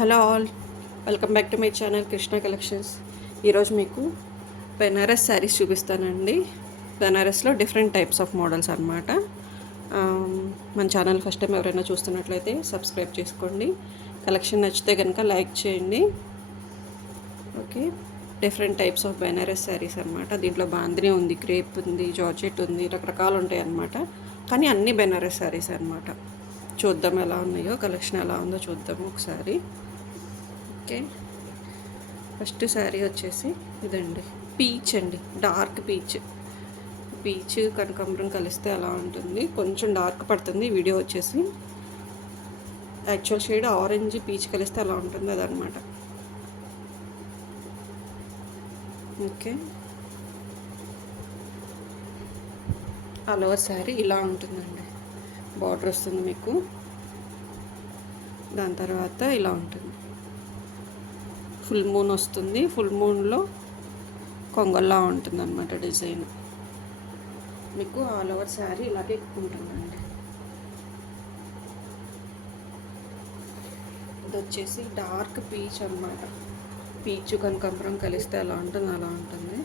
Hello all, welcome back to my channel Krishna collections. ఈరోజు మీకు బెనారస్ శారీస్ చూపిస్తానండి. బెనారస్లో డిఫరెంట్ టైప్స్ ఆఫ్ మోడల్స్ అనమాట. మన ఛానల్ ఫస్ట్ టైం ఎవరైనా చూస్తున్నట్లయితే సబ్స్క్రైబ్ చేసుకోండి. కలెక్షన్ నచ్చితే కనుక లైక్ చేయండి. Okay, different types of Banaras saris అనమాట. దీంట్లో బాందిని ఉంది, క్రేప్ ఉంది, జార్జెట్ ఉంది, రకరకాలు ఉంటాయి అన్నమాట. కానీ అన్నీ బెనారస్ శారీస్ అనమాట. చూద్దాం ఎలా ఉన్నాయో, కలెక్షన్ ఎలా ఉందో చూద్దాము ఒకసారి. ఓకే, ఫస్ట్ శారీ వచ్చేసి ఇదండి, పీచ్ అండి, డార్క్ పీచ్ కనకాంబరం కలిస్తే అలా ఉంటుంది. కొంచెం డార్క్ పడుతుంది వీడియో వచ్చేసి. యాక్చువల్ షేడ్ ఆరెంజ్ పీచ్ కలిస్తే అలా ఉంటుంది అదనమాట. ఓకే, ఆల్ ఓవర్ శారీ ఇలా ఉంటుందండి. బార్డర్ వస్తుంది మీకు. దాని తర్వాత ఇలా ఉంటుంది, ఫుల్ మూన్ వస్తుంది. ఫుల్ మూన్లో కొంగల్లా ఉంటుంది అనమాట డిజైన్. మీకు ఆల్ ఓవర్ శారీ ఇలాగే ఉంటుందండి. ఇది వచ్చేసి డార్క్ పీచ్ అనమాట. పీచు కనకాంబరం కలిస్తే అలా ఉంటుంది, అలా ఉంటుంది.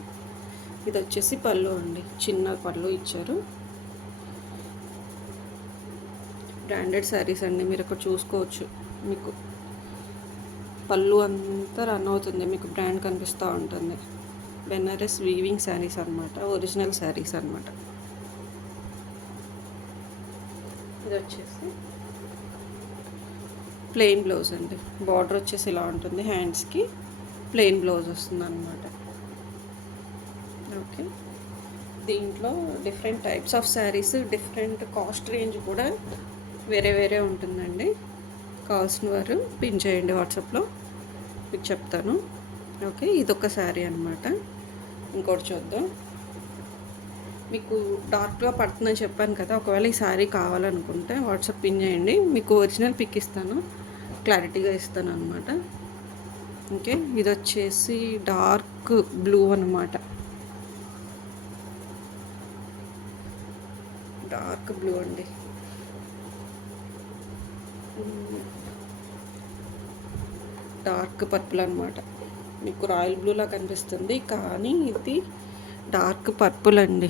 ఇది వచ్చేసి పళ్ళు అండి, చిన్న పళ్ళు ఇచ్చారు. బ్రాండెడ్ శారీస్ అండి, మీరు ఇక్కడ చూసుకోవచ్చు. మీకు పళ్ళు అంతా రన్ అవుతుంది, మీకు బ్రాండ్ కనిపిస్తూ ఉంటుంది. బెనారస్ వీవింగ్ శారీస్ అనమాట, ఒరిజినల్ శారీస్ అనమాట. ఇది వచ్చేసి ప్లెయిన్ బ్లౌజ్ అండి. బార్డర్ వచ్చేసి ఇలా ఉంటుంది, హ్యాండ్స్కి ప్లెయిన్ బ్లౌజ్ వస్తుంది అనమాట. ఓకే, దీంట్లో different types of saris, different cost range కూడా వేరే వేరే ఉంటుందండి. కావాల్సిన వారు పిన్ చేయండి, వాట్సాప్లో మీకు చెప్తాను. ఓకే, ఇదొక శారీ అనమాట. ఇంకోటి చూద్దాం. మీకు డార్క్గా పడుతుందని చెప్పాను కదా, ఒకవేళ ఈ శారీ కావాలనుకుంటే వాట్సాప్ పిన్ చేయండి, మీకు ఒరిజినల్ పిక్ ఇస్తాను, క్లారిటీగా ఇస్తాను అనమాట. ఓకే, ఇది వచ్చేసి డార్క్ బ్లూ అనమాట. డార్క్ బ్లూ అండి. డార్క్ పర్పుల్ అనమాట. మీకు రాయల్ బ్లూలా కనిపిస్తుంది, కానీ ఇది డార్క్ పర్పుల్ అండి.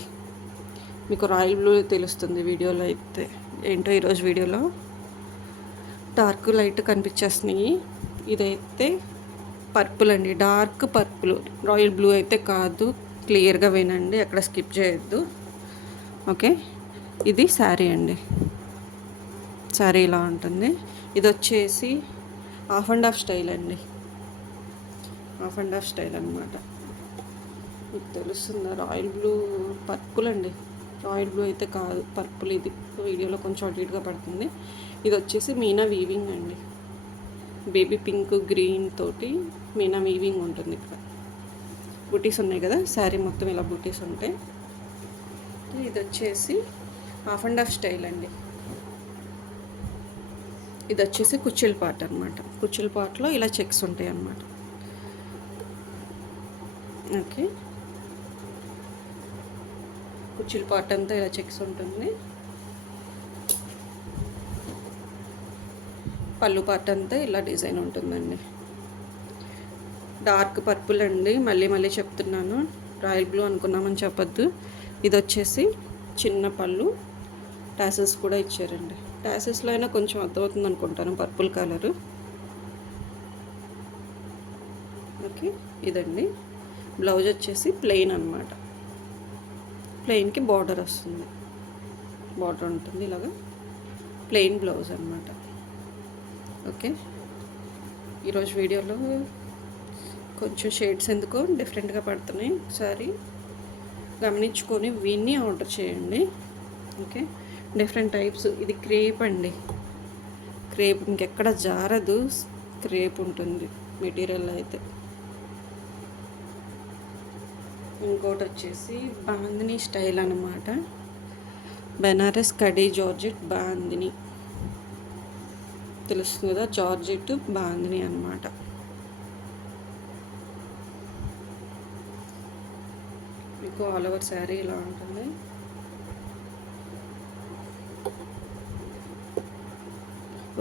మీకు రాయల్ బ్లూ తెలుస్తుంది వీడియోలో అయితే. ఏంటో ఈరోజు వీడియోలో డార్క్ లైట్ కనిపించేస్తున్నాయి. ఇదైతే పర్పుల్ అండి, డార్క్ పర్పుల్. రాయల్ బ్లూ అయితే కాదు, క్లియర్గా వినండి, అక్కడ స్కిప్ చేయొద్దు. ఓకే, ఇది శారీ అండి. శారీ ఇలా ఉంటుంది. ఇది వచ్చేసి హాఫ్ అండ్ హాఫ్ స్టైల్ అండి, హాఫ్ అండ్ హాఫ్ స్టైల్ అనమాట. మీకు తెలుస్తుందా? రాయల్ బ్లూ పర్పుల్ అండి, రాయల్ బ్లూ అయితే కాదు, పర్పుల్. ఇది వీడియోలో కొంచెం అటు ఇటుగా పడుతుంది. ఇది వచ్చేసి మీనా వీవింగ్ అండి, బేబీ పింక్ గ్రీన్ తోటి మీనా వీవింగ్ ఉంటుంది. ఇక్కడ బుటీస్ ఉన్నాయి కదా, శారీ మొత్తం ఇలా బుటీస్ ఉంటాయి. ఇది వచ్చేసి హాఫ్ అండ్ హాఫ్ స్టైల్ అండి. ఇది వచ్చేసి కుచ్చిల్ పాట్ అనమాట. కుచ్చిల్ పాట్లో ఇలా చెక్స్ ఉంటాయి అన్నమాట. ఓకే, కుచ్చిల్ పాట్ అంతా ఇలా చెక్స్ ఉంటుంది. పళ్ళు పాట్ అంతా ఇలా డిజైన్ ఉంటుందండి. డార్క్ పర్పుల్ అండి, మళ్ళీ మళ్ళీ చెప్తున్నాను, రాయల్ బ్లూ అనుకున్నామని చెప్పొద్దు. ఇది వచ్చేసి చిన్న పళ్ళు, టాసెస్ కూడా ఇచ్చారండి. టాసెస్లో అయినా కొంచెం అర్థమవుతుంది అనుకుంటాను, పర్పుల్ కలరు. ఓకే, ఇదండి. బ్లౌజ్ వచ్చేసి ప్లెయిన్ అనమాట. ప్లెయిన్కి బార్డర్ వస్తుంది, బార్డర్ ఉంటుంది ఇలాగా. ప్లెయిన్ బ్లౌజ్ అనమాట. ఓకే, ఈరోజు వీడియోలో కొంచెం షేడ్స్ ఎందుకో డిఫరెంట్గా పడుతున్నాయి, ఒకసారి గమనించుకొని విని ఆర్డర్ చేయండి. Okay, different types. ఇది క్రేప్ అండి, క్రేప్ ఇంకెక్కడ జారదు, క్రేప్ ఉంటుంది మెటీరియల్ అయితే. ఇంకోటి వచ్చేసి బాందిని స్టైల్ అనమాట, బెనారస్ కడీ జార్జెట్ బాందిని. తెలుస్తుంది కదా, జార్జెట్ బాందిని అనమాట. మీకు ఆల్ ఓవర్ శారీ ఇలా ఉంటుంది.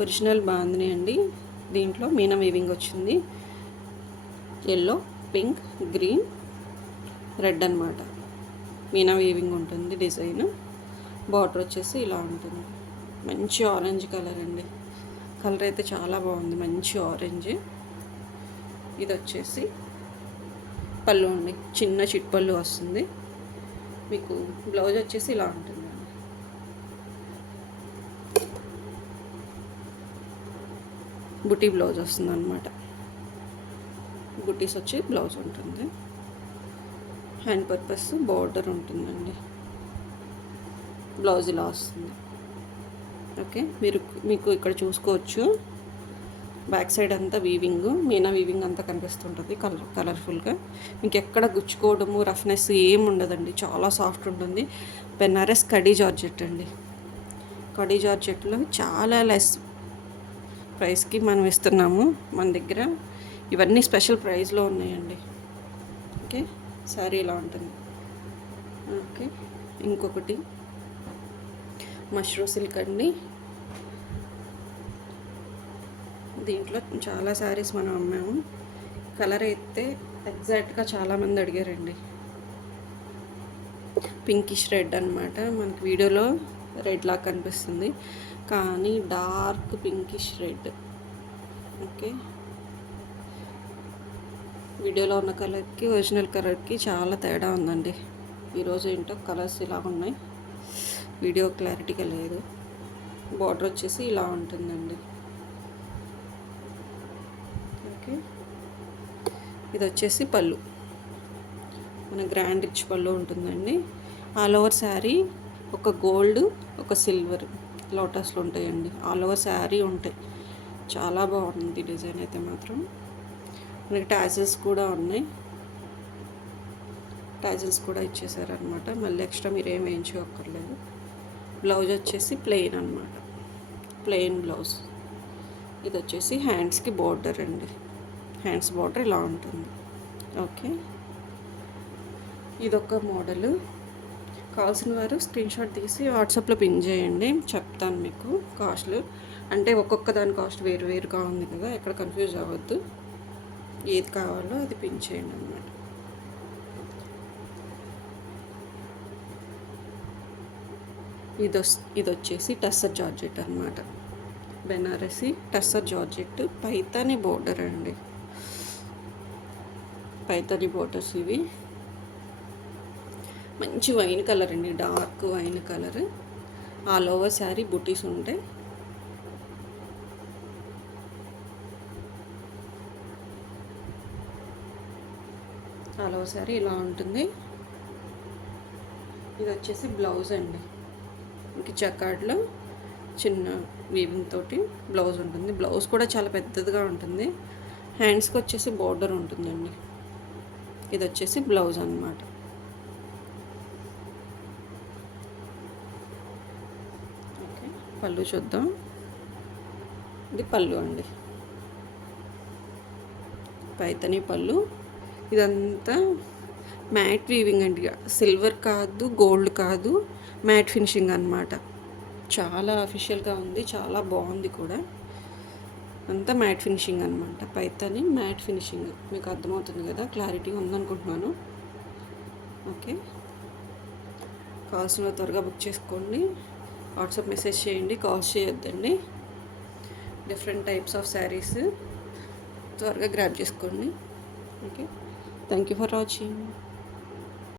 ఒరిజినల్ బాందిని అండి, దీంట్లో మీనా వీవింగ్ వచ్చింది. ఎల్లో, పింక్, గ్రీన్, రెడ్ అనమాట. మీనా వీవింగ్ ఉంటుంది డిజైన్. బార్డర్ వచ్చేసి ఇలా ఉంటుంది. మంచి ఆరెంజ్ కలర్ అండి. కలర్ అయితే చాలా బాగుంది, మంచి ఆరెంజ్. ఇది వచ్చేసి పళ్ళు అండి, చిన్న చిట్ పళ్ళు వస్తుంది. మీకు బ్లౌజ్ వచ్చేసి ఇలా ఉంటుంది. బుటీ బ్లౌజ్ వస్తుంది అనమాట. బుటీస్ వచ్చి బ్లౌజ్ ఉంటుంది. హ్యాండ్ పర్పస్ బార్డర్ ఉంటుందండి. బ్లౌజ్ ఇలా వస్తుంది. ఓకే, మీకు ఇక్కడ చూసుకోవచ్చు. బ్యాక్ సైడ్ అంతా వీవింగ్, మీనా వీవింగ్ అంతా కనిపిస్తుంటుంది కలర్ఫుల్గా. మీకు ఎక్కడ గుచ్చుకోవడము, రఫ్నెస్ ఏమి ఉండదండి. చాలా సాఫ్ట్ ఉంటుంది. బెనారస్ కడీ జార్జెట్ అండి. కడీ జార్జెట్లో చాలా లెస్ ప్రైస్కి మనం ఇస్తున్నాము. మన దగ్గర ఇవన్నీ స్పెషల్ ప్రైస్లో ఉన్నాయండి. ఓకే, శారీ ఇలా ఉంటుంది. ఓకే, ఇంకొకటి మష్రూమ్ సిల్క్ అండి. దీంట్లో చాలా శారీస్ మనం అమ్మాము. కలర్ అయితే ఎగ్జాక్ట్గా చాలామంది అడిగారండి. పింకిష్ రెడ్ అనమాట. మనకి వీడియోలో రెడ్ లాగా కనిపిస్తుంది, కానీ డార్క్ పింకిష్ రెడ్. ఓకే, వీడియోలో ఉన్న కలర్కి ఒరిజినల్ కలర్కి చాలా తేడా ఉందండి. ఈరోజు ఏంటో కలర్స్ ఇలా ఉన్నాయి, వీడియో క్లారిటీగా లేదు. బార్డర్ వచ్చేసి ఇలా ఉంటుందండి. ఓకే, ఇది వచ్చేసి పళ్ళు. మన గ్రాండ్ రిచ్ పళ్ళు ఉంటుందండి. ఆల్ ఓవర్ శారీ ఒక గోల్డ్, ఒక సిల్వర్ లోటస్లు ఉంటాయండి. ఆల్ ఓవర్ శారీ ఉంటాయి. చాలా బాగుంది డిజైన్ అయితే మాత్రం. మనకి టాజిల్స్ కూడా ఉన్నాయి. టాజిల్స్ కూడా ఇచ్చేసారనమాట. మళ్ళీ ఎక్స్ట్రా మీరు ఏం వేయించుకోక్కర్లేదు. బ్లౌజ్ వచ్చేసి ప్లెయిన్ అనమాట, ప్లెయిన్ బ్లౌజ్. ఇది వచ్చేసి హ్యాండ్స్కి బార్డర్ అండి. హ్యాండ్స్ బార్డర్ ఇలా ఉంటుంది. ఓకే, ఇదొక మోడలు. కావాల్సిన వారు స్క్రీన్ షాట్ తీసి వాట్సాప్లో పిన్ చేయండి, చెప్తాను మీకు కాస్ట్లు. అంటే ఒక్కొక్క దాని కాస్ట్ వేరు వేరుగా ఉంది కదా, ఎక్కడ కన్ఫ్యూజ్ అవ్వద్దు. ఏది కావాలో అది పిన్ చేయండి అన్నమాట. ఇది వచ్చేసి టస్సర్ జార్జెట్ అనమాట. బెనారసి టస్సర్ జార్జెట్, పైతాని బోర్డర్ అండి. పైతాని బోర్డర్స్ ఇవి. మంచి వైన్ కలర్ అండి, dark wine colour. All over sari బుటీస్ ఉంటాయి. ఆల్ ఓవర్ శారీ ఇలా ఉంటుంది. ఇది వచ్చేసి బ్లౌజ్ అండి. ఇంక జకార్డ్లో చిన్న వీవింగ్ తోటి బ్లౌజ్ ఉంటుంది. బ్లౌజ్ కూడా చాలా పెద్దదిగా ఉంటుంది. హ్యాండ్స్కి వచ్చేసి బార్డర్ ఉంటుందండి. ఇది వచ్చేసి బ్లౌజ్ అన్నమాట. ఓకే, పళ్ళు చూద్దాం. ఇది పళ్ళు అండి, పైతని పళ్ళు. ఇదంతా మ్యాట్ వీవింగ్ అండి. సిల్వర్ కాదు, గోల్డ్ కాదు, మ్యాట్ ఫినిషింగ్ అన్నమాట. చాలా అఫీషియల్గా ఉంది, చాలా బాగుంది కూడా. అంతా మ్యాట్ ఫినిషింగ్ అనమాట. Paithani matte finishing. మీకు అర్థమవుతుంది కదా, క్లారిటీగా ఉందనుకుంటున్నాను. ఓకే, కావాల్సిన త్వరగా బుక్ చేసుకోండి. వాట్సాప్ మెసేజ్ చేయండి, కాల్స్ చేయొద్దండి. డిఫరెంట్ టైప్స్ ఆఫ్ శారీస్ త్వరగా గ్రాబ్ చేసుకోండి. Okay, thank you for watching.